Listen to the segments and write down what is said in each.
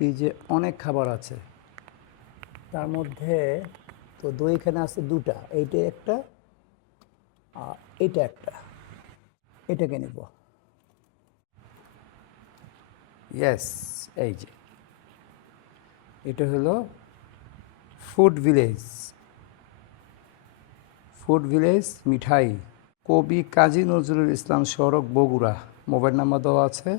ফ্রিজে অনেক খাবার আছে, তার মধ্যে তো দই এখানে আছে দুটা, এইটা একটা আর এইটা একটা, এটাকে নেব। ইয়েস, এই যে এটা হলো ফুড ভিলেজ। ফুড ভিলেজ মিঠাই, কবি কাজী নজরুল ইসলাম সড়ক, বগুড়া। মোবাইল নাম্বার দেওয়া আছে।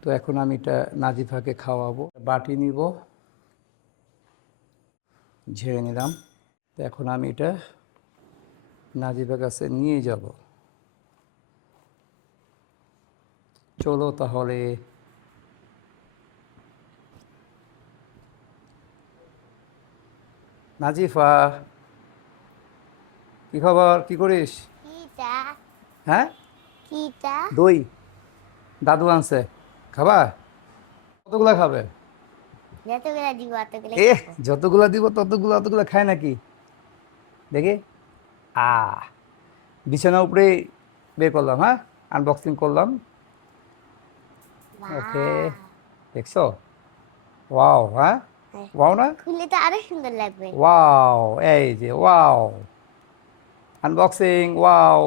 তো এখন আমি এটা নাজিফাকে খাওয়াবো। বাটি নিব, ঝেড়ে নিলাম। তো এখন আমি এটা নাজিফার কাছে নিয়ে যাব। চলো তাহলে। নাজিফা, কি খবর, কি করিস? কিটা হ্যাঁ, কিটা দই দাদু আনছে, খাবা? কতগুলা খাবে? যতগুলা দিব অতগুলাই এ, খাবো। যতগুলা দিব ততগুলো, অতগুলা খায় নাকি? দেখি। আ বিছানার উপরে বের করলাম, হ্যাঁ, আনবক্সিং করলাম। ওকে, বাহ, দেখছো? ওয়াও, হ্যাঁ, ওয়াও না? খুললে তো আরো সুন্দর লাগবে। ওয়াও, এই যে ওয়াও, আনবক্সিং, ওয়াও।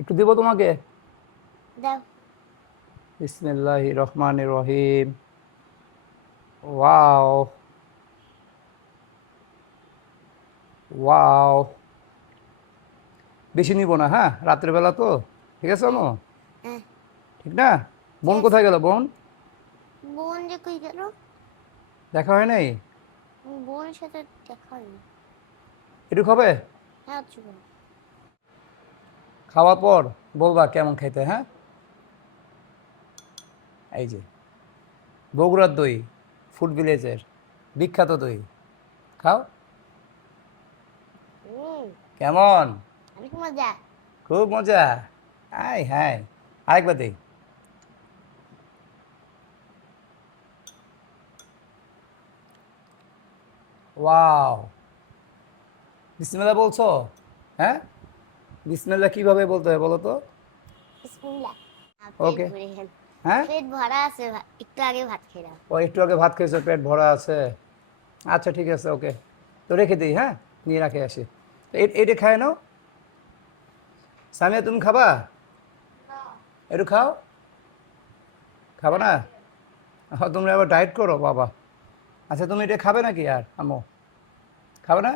একটু দিব তোমাকে। দাও। বিসমিল্লাহির রহমানির রহিম। Wow, wow. বেশি নিব না, হ্যাঁ, রাত্রেবেলা তো। ঠিক আছে হ্যাঁ আমো? হ্যাঁ, ঠিক না? বোন ঠিক আছে। কোথায় গেল, বোন? বোন যে কই গেল? দেখা হয় নাই? বোনের সাথে দেখা হয়নি। একটু খাবে? হ্যাঁ চুপ। খাওয়ার পর বলবা কেমন খাইতে, হ্যাঁ। এই যে বগুড়ার দই, ফুড ভিলেজের বিখ্যাত দই, খাও। কেমন? অনেক মজা। খুব মজা। আয় হ্যাঁ, আরেকবার দেই। ওয়াও। বিসমিল্লাহ বলছো? হ্যাঁ, বিসমিল্লাহ কিভাবে বলতে হয় বলো তো? বিসমিল্লাহ। পেট ওকে। ভরে গেল। হ্যাঁ, পেট ভরা আছে, একটু আগে ভাত খেলাম। ও একটু আগে ভাত খেয়েছো, পেট ভরা আছে। আচ্ছা ঠিক আছে, ওকে। তো রেখে দিই, হ্যাঁ, নিয়ে রাখে আসি। তো এটা খায় নাও। সামিয়া তুমি খাবা? একটু খাও। খাবা না? তুমি আবার ডায়েট করো বাবা। আচ্ছা তুমি এটা খাবে নাকি আর আম্মু? খাবে না?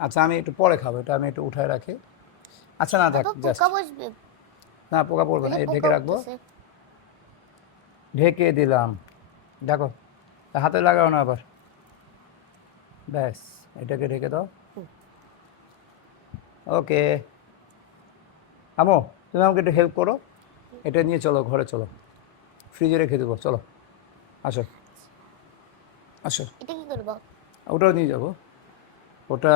আচ্ছা আমি একটু পরে খাবো, এটা আমি একটু উঠায় রাখি। আচ্ছা না, থাক বাবা জাস্ট। পোকা বসবে। না, পোকা পড়বে না, ওই যে এই ঢেকে পোকা রাখবো। উঠতেছে। ঢেকে দিলাম। দেখো, হাতে লাগাও না আবার। ব্যাস, এটাকে ঢেকে দাও। ওকে। আমো, তুমি আমাকে একটু হেল্প করো। এটা নিয়ে চলো, ঘরে চলো, ফ্রিজে রেখে দেবো, চলো। আসো, আসো। এটা কি করবো? ওটাও নিয়ে যাবো। ওটা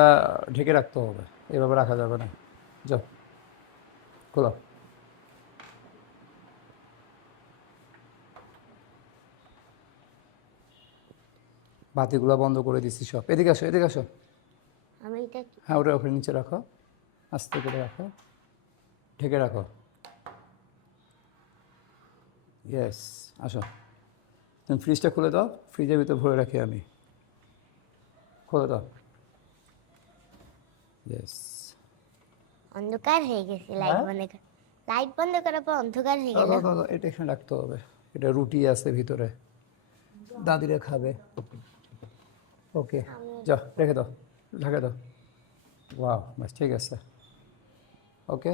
ঢেকে রাখতে হবে, এভাবে রাখা যাবে না। যাও, খোলো। বাতিগুলো বন্ধ করে দিচ্ছি সব। এদিকে আসো, এদিকে আসো। আমি এটা হ্যাঁ, ওটা ওখানে নিচে রাখো, আস্তে করে রাখো, ঢেকে রাখো। ইয়েস, আসো। তুমি ফ্রিজটা খুলে দাও, ফ্রিজের ভিতরে ভরে রাখি আমি। খুলে দাও। ইয়েস। অন্ধকার হয়ে গেছে, লাইট হ্যাঁ, বন্ধ কর। লাইট বন্ধ করার পর অন্ধকার হয়ে দাও গেল। দাও দাও দাও, এটা এখানে রাখতে হবে। এটা রুটি আছে ভিতরে, দাদিরা খাবে। ওকে, আমি যাও রেখে দাও, ঢাকা দাও। ওয়াও, বাস ঠিক আছে। ওকে।